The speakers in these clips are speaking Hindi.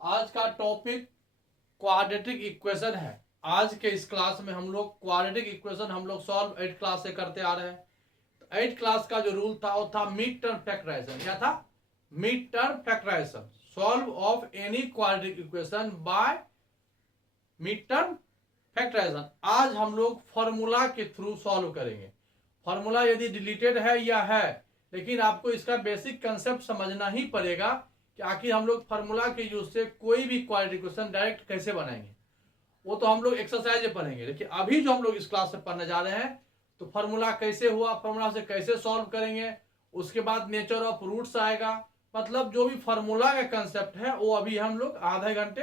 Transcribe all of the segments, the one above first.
आज का टॉपिक क्वाड्रेटिक इक्वेशन है। आज के इस क्लास में हम लोग क्वाड्रेटिक इक्वेशन हम लोग सॉल्व 8 क्लास से करते आ रहे हैं। 8 क्लास का जो रूल था वो था मिड टर्म फैक्टराइजेशन। क्या था? Mid term factorization, solve of any quadratic equation by mid term factorization. आज हम लोग फॉर्मूला के थ्रू सॉल्व करेंगे। फॉर्मूला यदि डिलीटेड है या है, लेकिन आपको इसका बेसिक कंसेप्ट समझना ही पड़ेगा कि आखिर हम लोग फार्मूला के यूज से कोई भी क्वाड्रेटिक इक्वेशन डायरेक्ट कैसे बनाएंगे। वो तो हम लोग एक्सरसाइज में पढ़ेंगे, लेकिन अभी जो हम लोग इस क्लास में पढ़ने जा रहे हैं तो फार्मूला कैसे हुआ, फार्मूला से कैसे सॉल्व करेंगे, उसके बाद नेचर ऑफ रूट्स आएगा। मतलब जो भी फार्मूला का कंसेप्ट है वो अभी हम लोग आधे घंटे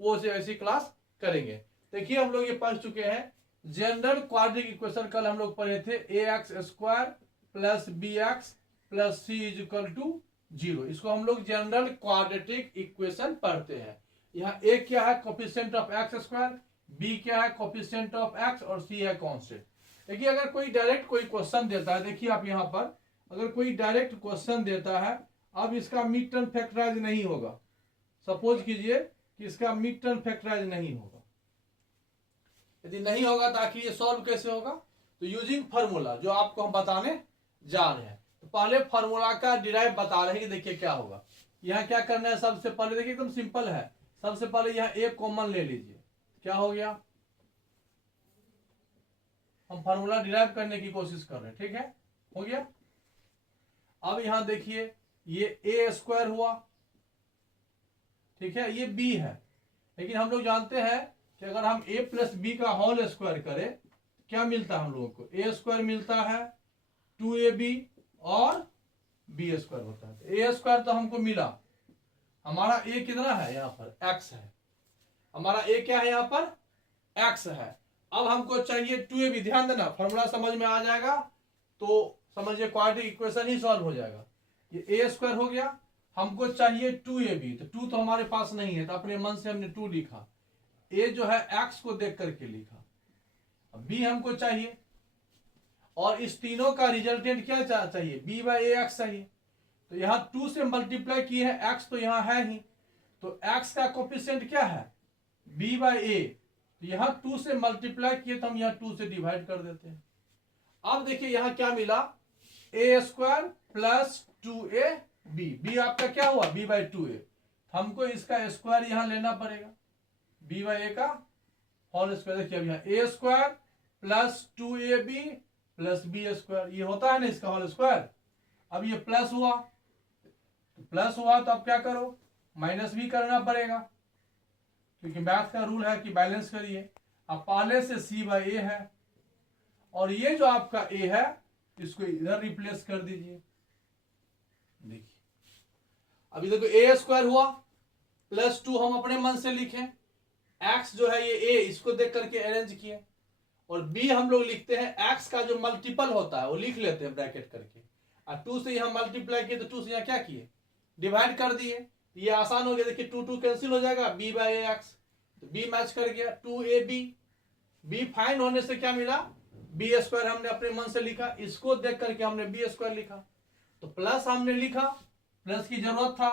वो ऐसी क्लास करेंगे। देखिए हम लोग ये पढ़ चुके हैं जनरल क्वाड्रेटिक इक्वेशन। कल हम लोग पढ़े थे ax² plus bx plus c is equal to 0। इसको हम लोग जनरल क्वाड्रेटिक इक्वेशन पढ़ते हैं। यहाँ a क्या है? कोफिशिएंट ऑफ x², b क्या है? कोफिशिएंट ऑफ x, और c है कांस्टेंट। देखिए अगर कोई डायरेक्ट कोई क्वेश्चन देता है, देखिए आप यहाँ पर अगर कोई डायरेक्ट क्वेश्चन देता है, अब इसका मिड टर्म फैक्टराइज नहीं होगा। सपोज कीजिए कि इसका मिड टर्म फैक्टराइज नहीं होगा। यदि नहीं होगा तो आखिर ये सॉल्व कैसे होगा? तो यूजिंग फार्मूला जो आपको हम बताने जा रहे हैं। तो पहले फार्मूला का डिराइव बता रहे हैं कि देखिए क्या होगा। यहाँ क्या करना है? सबसे पहले देखिए एकदम सिंपल है। सबसे पहले यहाँ एक कॉमन ले लीजिए। क्या हो गया? हम फार्मूला डिराइव करने की कोशिश कर रहे हैं। ठीक है, हो गया। अब यहां देखिए ये a² हुआ, ठीक है, ये b है। लेकिन हम लोग जानते हैं कि अगर हम a प्लस बी का होल स्क्वायर करें क्या मिलता है हम लोगों को? a² मिलता है 2ab और b² होता है। a² तो हमको मिला, हमारा a कितना है? यहाँ पर x है। हमारा a क्या है? यहाँ पर x है। अब हमको चाहिए 2ab। ध्यान देना, फॉर्मूला समझ में आ जाएगा तो समझिए क्वाड्रेटिक इक्वेशन ही सॉल्व हो जाएगा। ये a² हो गया, हमको चाहिए 2ab। तो 2 तो हमारे पास नहीं है, तो अपने मन से हमने 2 लिखा। a जो है x को देख करके लिखा। अब b हमको चाहिए, और इस तीनों का रिजल्टेंट क्या चाहिए? b/ax चाहिए। तो यहाँ 2 से मल्टीप्लाई किए हैं, x तो यहाँ है ही, तो x का कोफिशिएंट क्या है? b/a। तो यहाँ 2 से मल्टीप्लाई किए तो हम यहाँ 2 से डिवाइड कर देते हैं। अब देखिए यहाँ क्या मिला? a² plus 2ab। b आपका क्या हुआ? b/2a। हमको इसका स्क्वायर यहाँ लेना पड़ेगा, b/a का होल स्क्वायर। देखिए अब यहाँ a² plus 2ab plus b², ये होता है ना इसका होल स्क्वायर। अब ये प्लस हुआ, तो प्लस हुआ तो अब क्या करो? माइनस भी करना पड़ेगा, क्योंकि मैथ का रूल है कि बैलेंस करिए। अब पहले से c/a है, और ये जो आपका a है इसको इधर रिप्लेस कर दीजिए। देखिए अभी देखो a² हुआ प्लस 2 हम अपने मन से लिखें, x जो है ये a, इसको देख करके अरेंज किए, और b हम लोग लिखते हैं x का जो मल्टीपल होता है वो लिख लेते हैं ब्रैकेट करके। और 2 से यहाँ मल्टीप्लाई किए तो 2 से यहाँ क्या किए? डिवाइड कर दिए। ये आसान हो गया। देखिए 2 कैंसिल हो जाएगा, b/ax, तो b मैच कर गया 2ab। b फाइन होने से क्या मिला? b² हमने अपने मन से लिखा, इसको देख करके हमने b² लिखा। तो प्लस हमने लिखा, प्लस की जरूरत था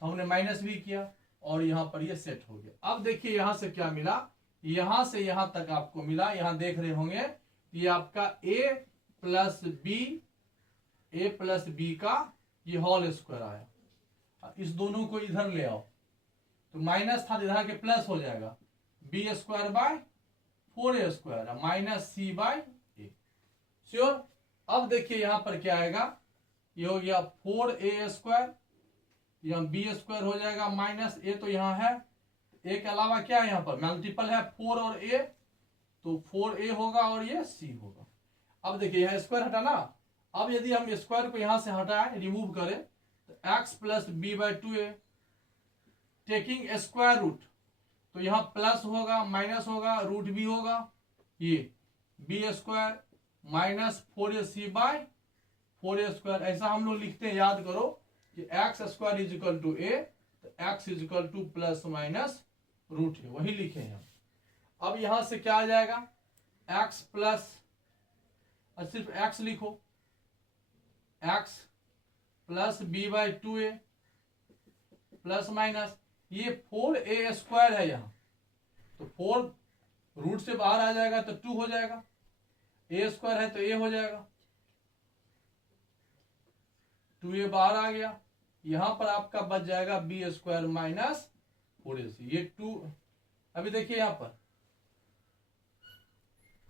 तो हमने माइनस भी किया, और यहां पर ये सेट हो गया। अब देखिए यहां से क्या मिला? यहां से यहां तक आपको मिला, यहां देख रहे होंगे ये आपका a प्लस b का ये होल स्क्वायर आया। इस दोनों को इधर ले आओ, तो माइनस था इधर के प्लस हो जाएगा, b²/4a² माइनस c/a। श्योर? अब देखिए यहां पर क्या आएगा? ये हो गया 4a², यहाँ b² हो जाएगा माइनस a, तो यहाँ है a के अलावा क्या है? यहाँ पर मल्टीपल है 4 और a, तो 4a होगा और ये c होगा। अब देखिए यहाँ स्क्वायर हटा ना। अब यदि हम स्क्वायर को यहां से हटाए, रिमूव करें, तो x plus b/2a taking square root, तो यहाँ प्लस होगा, माइनस होगा, रूट भी होगा, ये b² माइनस 4ac/4a²। ऐसा हम लोग लिखते हैं, याद करो कि x² is equal to a, तो x is equal to plus minus root है, वही लिखे हैं हम। अब यहां से क्या आ जाएगा? x प्लस, सिर्फ x लिखो, x plus b/2a plus minus, ये 4a² है यहाँ, तो 4 रूट से बाहर आ जाएगा तो 2 हो जाएगा, a² है तो a हो जाएगा, 2a बाहर आ गया, यहां पर आपका बच जाएगा b² माइनस 4ac। ये 2 अभी देखिए यहां पर,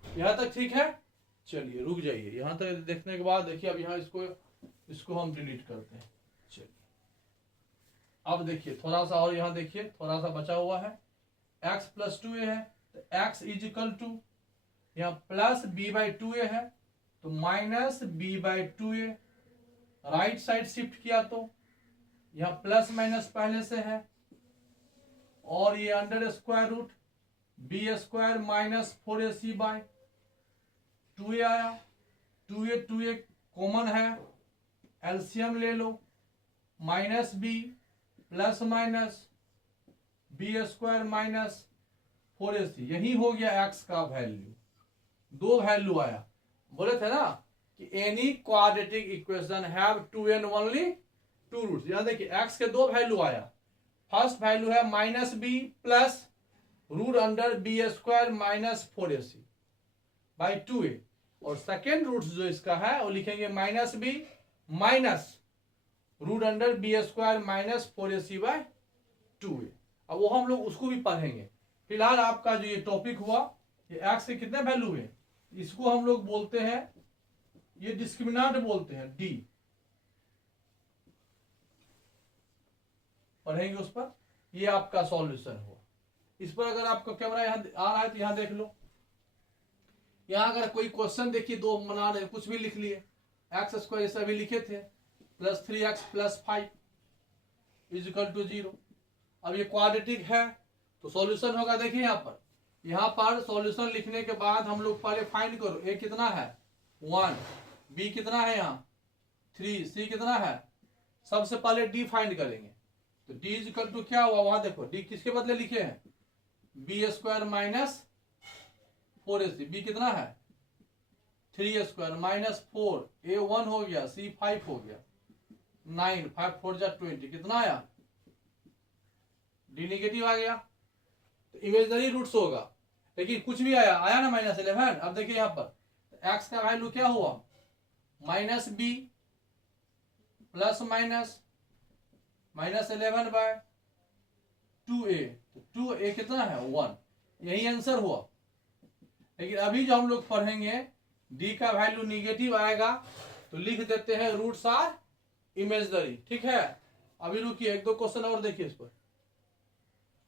यहां तक ठीक है। चलिए रुक जाइए, यहां तक देखने के बाद देखिए अब यहाँ इसको हम डिलीट करते हैं। चलिए अब देखिए थोड़ा सा और, यहां देखिए थोड़ा सा बचा हुआ है, x प्लस 2a है तो x इज इक्वल टू, यहाँ प्लस b/2a है तो minus b/2a, right side shift किया तो यहाँ प्लस माइनस पहले से है, और ये under square root b² minus 4ac/2a आया, 2a कॉमन है, एलसीएम ले लो, minus b plus minus b² minus 4ac, यही हो गया x का वैल्यू। दो वैल्यू आया, बोले थे ना कि any quadratic equation have 2 and only 2 roots. यहां देखिए x के दो वैल्यू आया, फर्स्ट वैल्यू है minus b plus root under b² minus 4ac/2a, और सेकेंड रूट जो इसका है वो लिखेंगे minus b minus root under b² minus 4ac/2a। अब वो हम लोग उसको भी पढ़ेंगे। फिलहाल आपका जो ये टॉपिक हुआ, ये x के कितने वैल्यू है, इसको हम लोग बोलते हैं, ये डिस्क्रिमिनेंट बोलते हैं, d पढ़ेंगे उस पर। ये आपका सॉल्यूशन हुआ। इस पर अगर आपका कैमरा यहाँ आ रहा है तो यहाँ देख लो, यहाँ अगर कोई क्वेश्चन देखिए, दो बना रहे कुछ भी लिख लिए, x² जैसे अभी लिखे थे, plus 3x plus 5 is equal to 0। अब ये क्वाड्रेटिक है तो सॉल्यूशन होगा, देखिए यहाँ पर सॉल्यूशन लिखने के बाद हम लोग पहले फाइंड करो, a कितना है 1, b कितना है यहाँ 3, c कितना है, सबसे पहले d फाइंड करेंगे। तो d इज इक्वल टू क्या हुआ, वहां देखो d किसके बदले लिखे हैं, b² माइनस 4ac, b कितना है 3a² माइनस 4, a 1 हो गया, c 5 हो गया, 9, 5 4 जा 20, कितना आया, d निगेटिव आ गया, तो इमेजिनरी रूट्स होगा, लेकिन कुछ भी आया ना -11। अब देखिए यहाँ पर x का वैल्यू क्या हुआ, minus b plus minus -11/2a, तो 2a कितना है 1, यही आंसर हुआ। लेकिन अभी जो हम लोग पढ़ेंगे d का वैल्यू निगेटिव आएगा तो लिख देते हैं रूट्स आर इमेजिनरी, ठीक है। अभी रुकिए, एक दो क्वेश्चन और देखिए इस पर।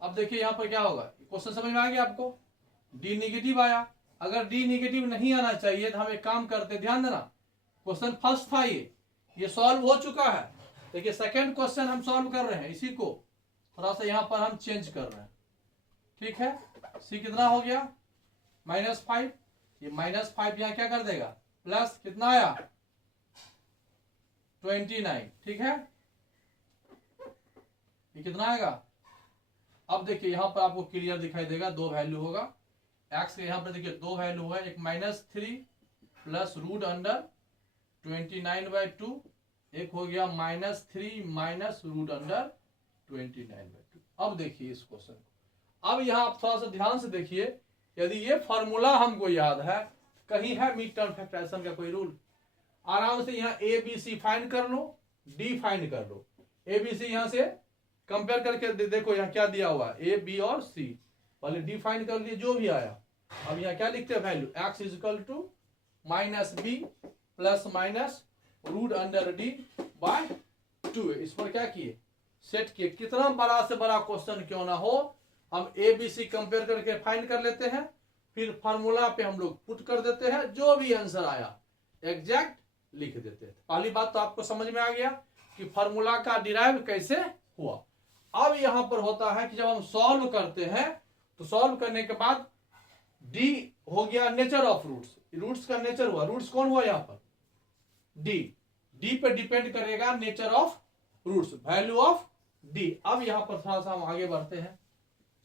अब देखिए यहाँ पर क्या होगा, क्वेश्चन समझ में आ गया आपको, d निगेटिव आया, अगर d निगेटिव नहीं आना चाहिए तो हम एक काम करते, ध्यान देना, क्वेश्चन फर्स्ट था ये सॉल्व हो चुका है। देखिए सेकंड क्वेश्चन हम सॉल्व कर रहे हैं, इसी को थोड़ा सा यहाँ पर हम चेंज कर रहे हैं, ठीक है। c कितना हो गया -5, ये -5 यहाँ क्या कर देगा, प्लस कितना आया 29, ठीक है, ये कितना आएगा। अब देखिए यहाँ पर आपको क्लियर दिखाई देगा, दो वैल्यू होगा, x के यहाँ पर देखिए दो वैल्यू है, एक -3 प्लस रूट अंडर 29/2, एक हो गया -3 माइनस रूट अंडर 29/2। अब देखिए इस क्वेश्चन को, अब यहाँ आप थोड़ा सा ध्यान से देखिए, यदि ये फॉर्मूला हमको याद है, कहीं है मिड टर्म फैक्टराइजेशन का कोई रूल, आराम से यहाँ a b c फाइंड कर लो, d फाइंड कर लो, a b c यहाँ से कंपेयर करके देखो यहाँ क्या दिया हुआ है, a b और c, पहले d फाइंड कर लिए जो भी आया। अब यहाँ क्या लिखते हैं value, x is equal to -b plus minus root under d/2। इस पर क्या किए, सेट किए, कितना बड़ा से बड़ा क्वेश्चन क्यों ना हो, हम a b c कंपेयर करके फाइंड कर लेते हैं, फिर फार्मूला पे हम लोग पुट कर देते हैं, जो भी आंसर आया एग्जैक्ट लिख देते हैं। पहली बात तो आपको समझ में आ गया कि फार्मूला का डिराइव कैसे हुआ। अब यहां पर होता है कि जब हम सॉल्व करते हैं तो सॉल्व करने के बाद d हो गया नेचर ऑफ रूट्स, रूट्स का नेचर हुआ, रूट्स कौन हुआ यहाँ पर d पे डिपेंड करेगा nature of roots, value of d। अब यहां पर थोड़ा सा हम आगे बढ़ते हैं,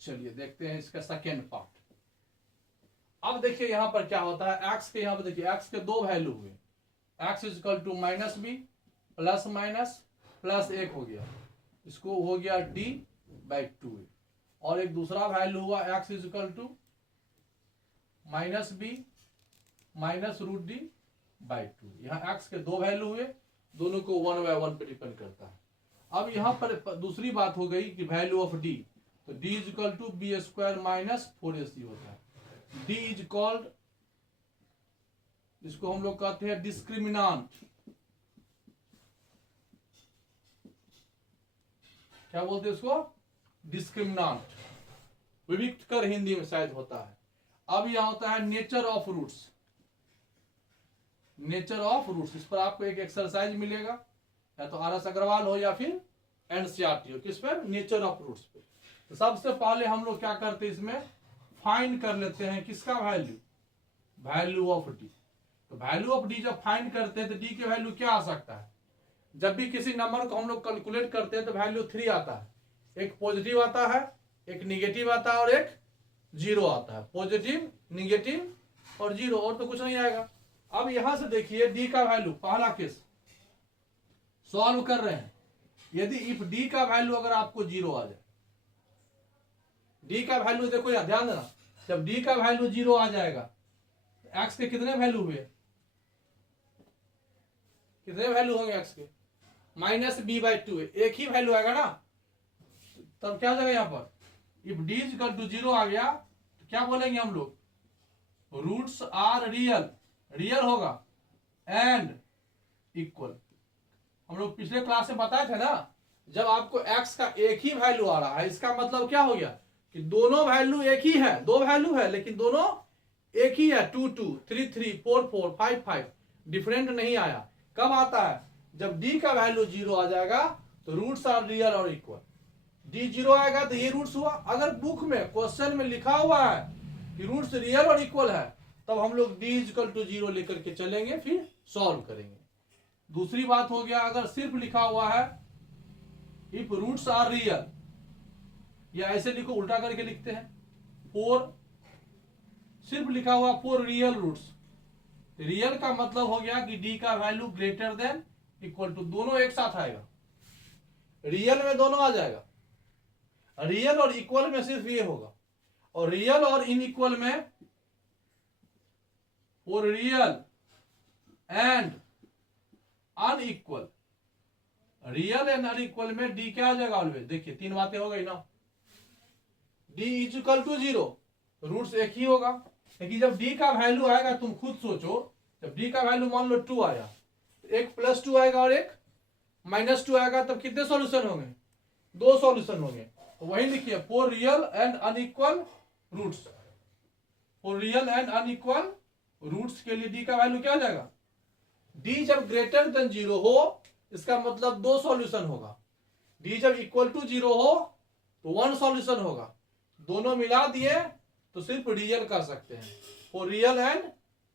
चलिए देखते हैं इसका सेकेंड पार्ट। अब देखिए यहां पर क्या होता है, x के यहाँ पर देखिए x के दो वैल्यू हुए, x is equal to -b plus minus plus 1 हो गया, इसको हो गया d बाई 2a, और एक दूसरा वैल्यू हुआ x is equal to minus B minus root D by 2। यहाँ x के दो वैल्यू हुए, दोनों को 1/1 पे डिपेंड करता है। अब यहाँ पर दूसरी बात हो गई कि वैल्यू ऑफ d, तो d is equal to B square minus 4ac होता है। d इज कॉल्ड, इसको हम लोग कहते हैं डिस्क्रिमिनांट। क्या बोलते हैं इसको? डिस्क्रिमिनांट, विविक्त कर हिंदी में शायद होता है। अब यह होता है nature of roots. Nature of roots, इस पर आपको एक एक्सरसाइज मिलेगा, या तो आर एस अग्रवाल हो या फिर एनसीईआरटी हो। किस पर? नेचर ऑफ रूट्स पे। तो सबसे पहले हम लोग क्या करते हैं, इसमें फाइंड कर लेते हैं किसका वैल्यू, वैल्यू ऑफ डी। तो वैल्यू ऑफ डी जब फाइंड करते हैं तो डी के वैल्यू क्या आ सकता है? जब भी किसी नंबर को हम लोग कैलकुलेट करते हैं तो वैल्यू 3 आता है। एक पॉजिटिव आता है, एक निगेटिव आता है और एक जीरो आता है। पॉजिटिव, निगेटिव और जीरो, और तो कुछ नहीं आएगा। अब यहां से देखिए डी का वैल्यू, पहला केस सॉल्व कर रहे हैं। यदि इफ डी का वैल्यू अगर आपको जीरो आ जाए, डी का वैल्यू देखो यार, ध्यान देना, जब डी का वैल्यू जीरो आ जाएगा, एक्स के कितने वैल्यू हुए? कितने वैल्यू होंगे एक्स के? माइनस बी बाई 2, एक ही वैल्यू आएगा ना। तब क्या हो जाएगा यहाँ पर, if D equal to zero आ गया तो क्या बोलेंगे हम लोग? रूट्स आर रियल, रियल होगा एंड इक्वल। हम लोग पिछले क्लास में बताए थे ना, जब आपको x का एक ही वैल्यू आ रहा है, इसका मतलब क्या हो गया कि दोनों वैल्यू एक ही है, दो वैल्यू है लेकिन दोनों एक ही है। 2 2, 3 3, 4 4, 5 5, डिफरेंट नहीं आया। कब आता है? जब d का वैल्यू जीरो आ जाएगा तो रूट्स आर रियल और इक्वल। d जीरो आएगा तो ये रूट्स हुआ। अगर बुक में क्वेश्चन में लिखा हुआ है कि रूट्स रियल और इक्वल है, तब हम लोग d इक्वल टू जीरो लेकर के चलेंगे, फिर सॉल्व करेंगे। दूसरी बात हो गया, अगर सिर्फ लिखा हुआ है इफ रूट्स आर रियल, या ऐसे लिखो, उल्टा करके लिखते हैं, फोर, सिर्फ लिखा हुआ फोर रियल रूट्स। रियल का मतलब हो गया कि डी का value greater than equal to, दोनों एक साथ आएगा। रियल में दोनों आ जाएगा, रियल और इक्वल में सिर्फ ये होगा। और रियल और इनइक्वल में, for real and unequal, real and unequal में डी क्या आ जाएगा ऑलवेज। देखिए तीन बातें हो गई ना। D is equal to zero, roots एक ही होगा। लेकिन जब डी का वैल्यू आएगा, तुम खुद सोचो, जब डी का वैल्यू मान लो 2 आया, एक +2 आएगा और एक -2 आएगा, तब कितने सॉल्यूशन होंगे? 2 सॉल्यूशन होंगे। तो वही लिखिए, for real and unequal roots. For real and unequal roots के लिए डी का वैल्यू क्या आ जाएगा? डी जब ग्रेटर देन जीरो हो, इसका मतलब 2 सॉल्यूशन होगा। डी जब इक्वल टू जीरो हो तो 1 सॉल्यूशन होगा। दोनों मिला दिए तो सिर्फ रियल कर सकते हैं, for real and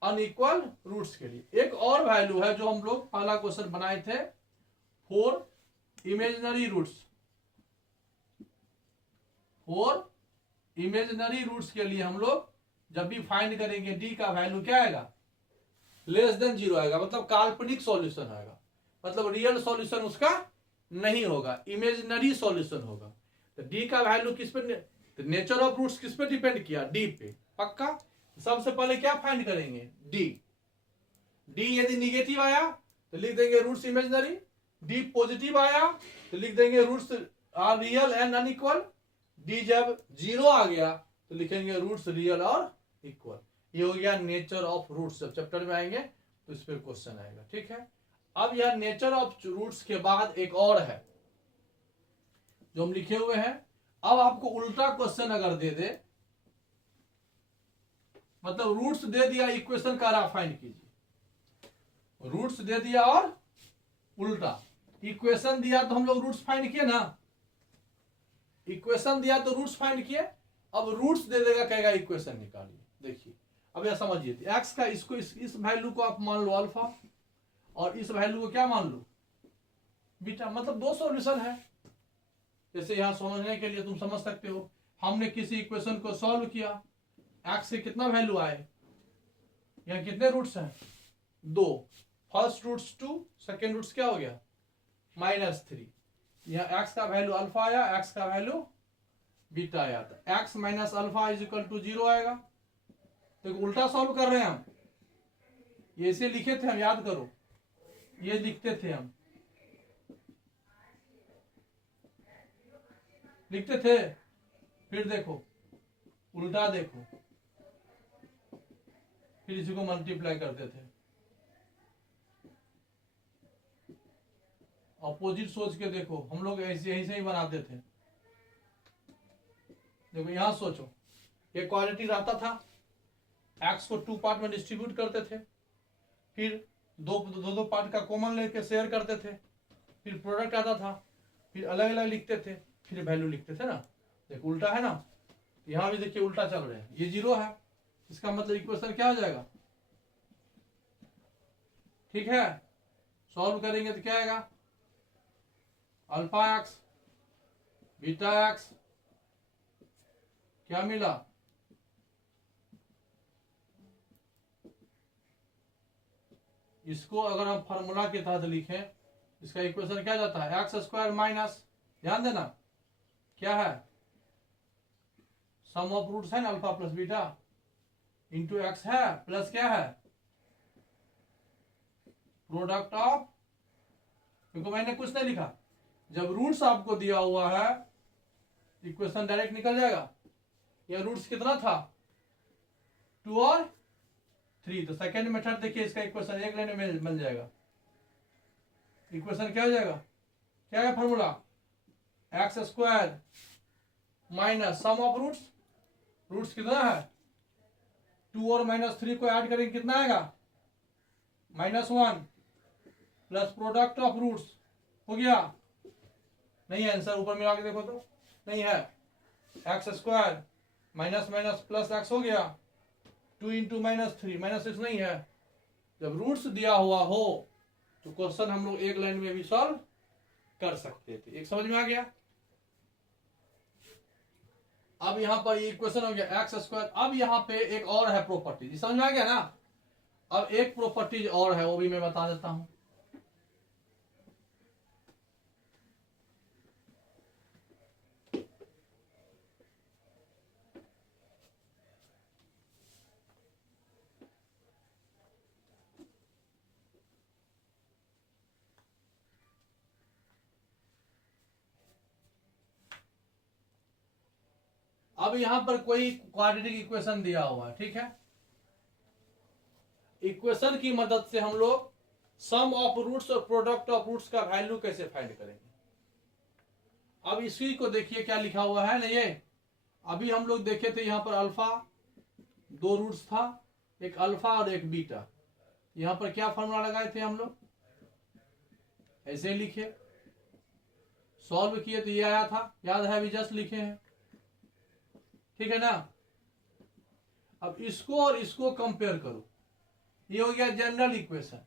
unequal roots के लिए। एक और वैल्यू है जो हम लोग पहला क्वेश्चन बनाए थे, for imaginary roots. For imaginary roots के लिए हम लोग जब भी फाइंड करेंगे, डी का वैल्यू क्या आएगा? लेस देन जीरो आएगा, मतलब काल्पनिक सॉल्यूशन आएगा, मतलब रियल सॉल्यूशन उसका नहीं होगा, इमेजिनरी सॉल्यूशन होगा। तो डी का वैल्यू किस पे, तो नेचर ऑफ रूट्स किस पे डिपेंड किया? डी पे। पक्का? सबसे पहले क्या फाइंड करेंगे? डी। डी यदि निगेटिव आया तो लिख देंगे रूट्स इमेजिनरी, डी पॉजिटिव आया तो लिख देंगे roots are real and unequal, D जब जीरो आ गया तो लिखेंगे रूट्स रियल और इक्वल। ये हो गया नेचर ऑफ रूट्स। जब चैप्टर में आएंगे तो इस पर क्वेश्चन आएगा, ठीक है। अब यह नेचर ऑफ रूट्स के बाद एक और है जो हम लिखे हुए हैं। अब आपको उल्टा क्वेश्चन अगर दे दे, मतलब रूट्स दे दिया, इक्वेशन का आप फाइंड कीजिए। रूट्स दे दिया और उल्टा इक्वेशन दिया तो हम लोग रूट्स फाइंड किए ना, इक्वेशन दिया तो रूट्स फाइंड किए। अब रूट्स दे देगा, कहेगा इक्वेशन निकालिए। देखिए अब यह समझिए, एक्स का इसको इस वैल्यू को आप मान लो अल्फा, और इस वैल्यू को क्या मान लो? बीटा। मतलब 2 सॉल्यूशन है। जैसे यहां समझने के लिए तुम समझ सकते हो, हमने किसी इक्वेशन को सॉल्व किया, एक्स से कितना वैल्यू आए, यहाँ कितने रूट्स हैं? 2। फर्स्ट रूट्स 2, सेकेंड रूट्स क्या हो गया? -3। यहाँ एक्स का वैल्यू अल्फा आया, एक्स का वैल्यू बीटा आया, तो X minus alpha is equal to 0 आएगा। तो उल्टा सॉल्व कर रहे हैं हम, ये ऐसे लिखे थे हम, याद करो, ये लिखते थे हम, लिखते थे, फिर देखो उल्टा देखो, फिर इसी को मल्टीप्लाई करते थे, अपोजिट सोच के देखो, हम लोग ऐसे यहीं से ही बनाते थे। देखो यहां सोचो, ये क्वालिटी रहता था, एक्स को 2 पार्ट में डिस्ट्रीब्यूट करते थे, फिर दो पार्ट का कॉमन लेके शेयर करते थे, फिर प्रोडक्ट आता था, फिर अलग अलग लिखते थे, फिर वैल्यू लिखते थे ना। देखो उल्टा है ना, यहां भी देखिए उल्टा चल रहे हैं, ये 0 है, इसका मतलब इक्वेशन क्या हो जाएगा, ठीक है। सॉल्व करेंगे तो क्या आएगा, अल्फा एक्स बीटा एक्स, क्या मिला, इसको अगर हम फार्मूला के तहत लिखें, इसका इक्वेशन क्या जाता है, एक्स स्क्वायर माइनस, ध्यान देना क्या है, सम ऑफ रूट्स है ना alpha plus beta, into x है, प्लस क्या है, प्रोडक्ट ऑफ, क्योंकि मैंने कुछ नहीं लिखा, जब रूट्स आपको दिया हुआ है इक्वेशन डायरेक्ट निकल जाएगा। यह रूट्स कितना था, 2 और 3, तो सेकेंड मेथड देखिए, इसका इक्वेशन एक लाइन में बन जाएगा। इक्वेशन क्या हो जाएगा, क्या है formula, X square minus sum of roots, roots कितना है 2 और -3 को ऐड करेंगे कितना आएगा, -1, प्लस प्रोडक्ट ऑफ रूट्स, हो गया, नहीं है आंसर, ऊपर में आके देखो तो नहीं है, x square minus minus plus x हो गया, 2 इंटू -3, -6 नहीं है। जब रूट्स दिया हुआ हो तो क्वेश्चन हम लोग एक लाइन में भी सॉल्व कर सकते थे, एक समझ में आ गया। अब यहां पर ये इक्वेशन हो गया एक्स स्क्वायर, अब यहां पे एक और है प्रॉपर्टी, समझ में आ गया ना। अब एक प्रॉपर्टी और है, वो भी मैं बता देता हूं। अब यहां पर कोई क्वाड्रेटिक इक्वेशन दिया हुआ है, ठीक है। इक्वेशन की मदद से हम लोग सम ऑफ रूट्स और प्रोडक्ट ऑफ रूट्स का वैल्यू कैसे फाइंड करेंगे। अब इसी को देखिए क्या लिखा हुआ है ना, ये अभी हम लोग देखे थे, यहां पर अल्फा 2 रूट्स था, एक अल्फा और एक बीटा। यहां पर क्या फॉर्मूला लगाए थे हम लोग, ऐसे ही लिखे, सॉल्व किए तो ये आया था, याद है, अभी जस्ट लिखे हैं, ठीक है ना। अब इसको और इसको कंपेयर करो, ये हो गया जनरल इक्वेशन,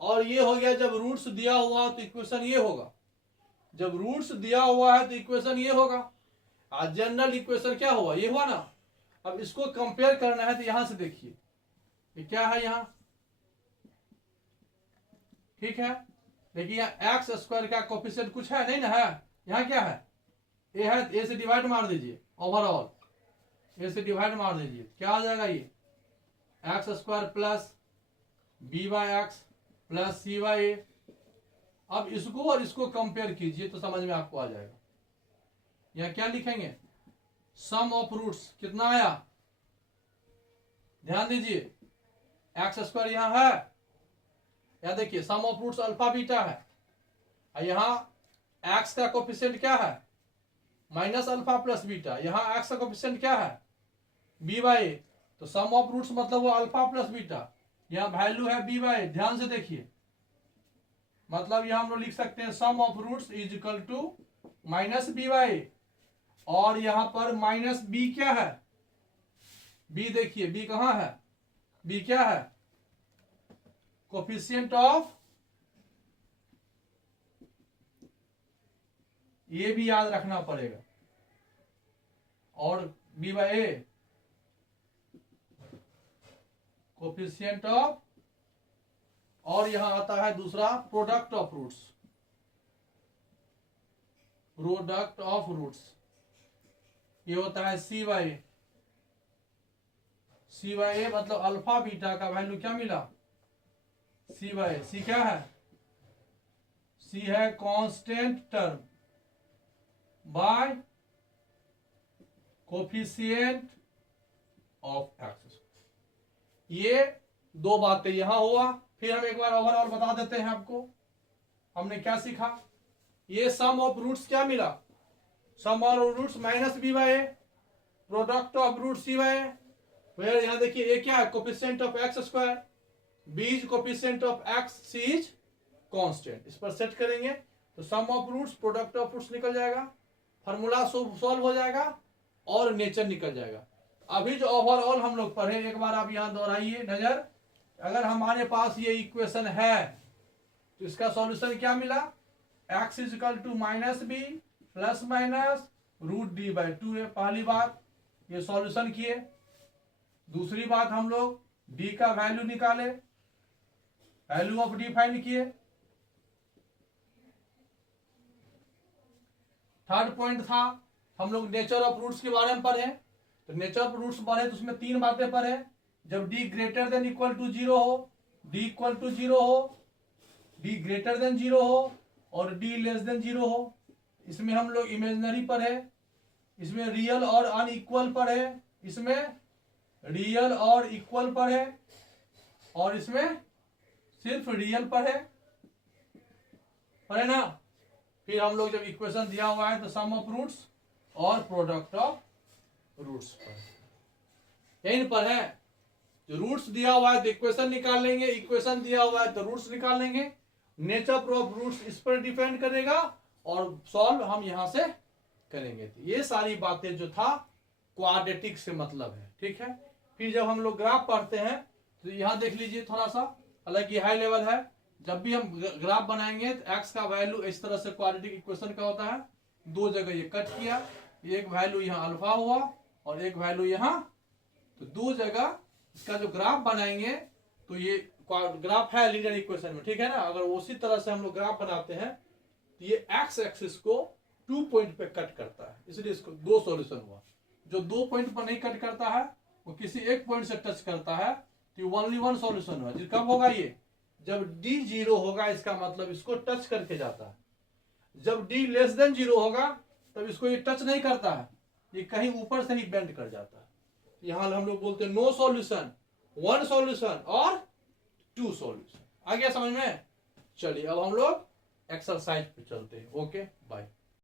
और ये हो गया जब रूट्स दिया हुआ तो इक्वेशन ये होगा, जब रूट्स दिया हुआ है तो इक्वेशन ये होगा। आज जनरल इक्वेशन क्या हुआ, ये हुआ ना। अब इसको कंपेयर करना है तो यहां से देखिए, ये क्या है यहां, ठीक है। देखिए यहाँ एक्स स्क्वायर का कोफिशिएंट कुछ है नहीं ना, है, यहाँ क्या है, ए है, ए से डिवाइड मार दीजिए, ओवरऑल ए से डिवाइड मार दीजिए, क्या आ जाएगा, ये X square plus B by X plus C by A. अब इसको और इसको कंपेयर कीजिए तो समझ में आपको आ जाएगा। यहां क्या लिखेंगे, सम ऑफ रूट्स कितना आया, ध्यान दीजिए, एक्स स्क्वायर यहां है, यहां देखिए सम ऑफ रूट्स अल्फा बीटा है, और यहां एक्स का कोफिशिएंट क्या है, माइनस अल्फा प्लस बीटा, यहां एक्स का कोफिशिएंट क्या है, बी बाई, तो सम ऑफ रूट्स मतलब वो अल्फा प्लस बीटा, यहां वैल्यू है बी बाई, ध्यान से देखिए, मतलब यहां हम लोग लिख सकते हैं sum of roots is equal to minus B by, और यहां पर माइनस बी क्या है, बी देखिए, बी कहां है, बी क्या है, कोफिशिएंट ऑफ, ये भी याद रखना पड़ेगा, और B by A coefficient of, और यहां आता है दूसरा product of roots, product of roots, ये होता है सी बाई ए, मतलब अल्फा बीटा का वैल्यू क्या मिला, सी बाई ए। सी क्या है, सी है constant term by coefficient of x. ये दो बातें यहां हुआ। फिर हम एक बार ओवरऑल बता देते हैं आपको हमने क्या सीखा। ये सम ऑफ रूट्स क्या मिला, sum of roots minus B by A, product of root C by A. फिर यहां देखिए ये क्या है, coefficient of X square, B is coefficient of X, C is constant. इस पर सेट करेंगे तो sum of roots product of roots निकल जाएगा, फार्मूला सॉल्व हो जाएगा और नेचर निकल जाएगा। अभी जो ओवरऑल हम लोग पढ़े एक बार आप यहां दोहराइए नजर। अगर हमारे पास ये इक्वेशन है तो इसका सॉल्यूशन क्या मिला, x is equal to minus B plus minus root D by 2a। पहली बात ये सॉल्यूशन किए। दूसरी बात हम लोग d का वैल्यू निकाले, वैल्यू ऑफ d फाइंड किए। थर्ड पॉइंट था हम लोग नेचर ऑफ रूट्स के बारे में पढ़े। तो नेचर ऑफ रूट्स पढ़े तो उसमें तीन बातें पढ़े। जब d greater than equal to 0 हो, d इक्वल टू 0 हो, d ग्रेटर देन 0 हो और d लेस देन 0 हो। इसमें हम लोग इमेजिनरी पढ़े, इसमें रियल और अनइक्वल पढ़े, इसमें रियल और इक्वल पढ़े और इसमें सिर्फ रियल पढ़े ना। फिर हम लोग जब इक्वेशन दिया हुआ है तो सम ऑफ रूट्स और प्रोडक्ट ऑफ रूट्स पर यही पर है। जो रूट्स दिया हुआ है तो इक्वेशन निकाल लेंगे, इक्वेशन दिया हुआ है तो रूट्स निकाल लेंगे। नेचर ऑफ रूट्स इस पर डिपेंड करेगा और सॉल्व हम यहां से करेंगे। तो ये सारी बातें जो था क्वाड्रेटिक से मतलब है, ठीक है। फिर जब हम लोग ग्राफ पढ़ते हैं तो यहां देख लीजिए थोड़ा सा, हालांकि हाई लेवल है। जब भी हम ग्राफ बनाएंगे तो एक्स का वैल्यू इस तरह से क्वाड्रेटिक इक्वेशन का होता है। दो जगह ये कट किया, एक वैल्यू यहाँ अल्फा हुआ और एक वैल्यू यहाँ, तो दो जगह इसका जो ग्राफ बनाएंगे तो ये ग्राफ है लीनियर इक्वेशन में, ठीक है ना। अगर उसी तरह से हम लोग ग्राफ बनाते हैं तो ये एक्स एक्सिस को 2 पॉइंट पे कट करता है, इसलिए इसको दो सॉल्यूशन हुआ। जो 2 पॉइंट पर नहीं कट करता है वो किसी एक पॉइंट से टच करता है तो ओनली वन सॉल्यूशन हुआ। जो कब होगा, ये जब d 0 होगा, इसका मतलब इसको टच करके जाता है। जब d लेस देन 0 होगा तब इसको ये टच नहीं करता है, ये कहीं ऊपर से ही बेंड कर जाता है। यहां हम लोग बोलते हैं नो सॉल्यूशन, वन सॉल्यूशन और 2 सॉल्यूशन। आ गया समझ में। चलिए अब हम लोग एक्सरसाइज पे चलते हैं। Okay bye.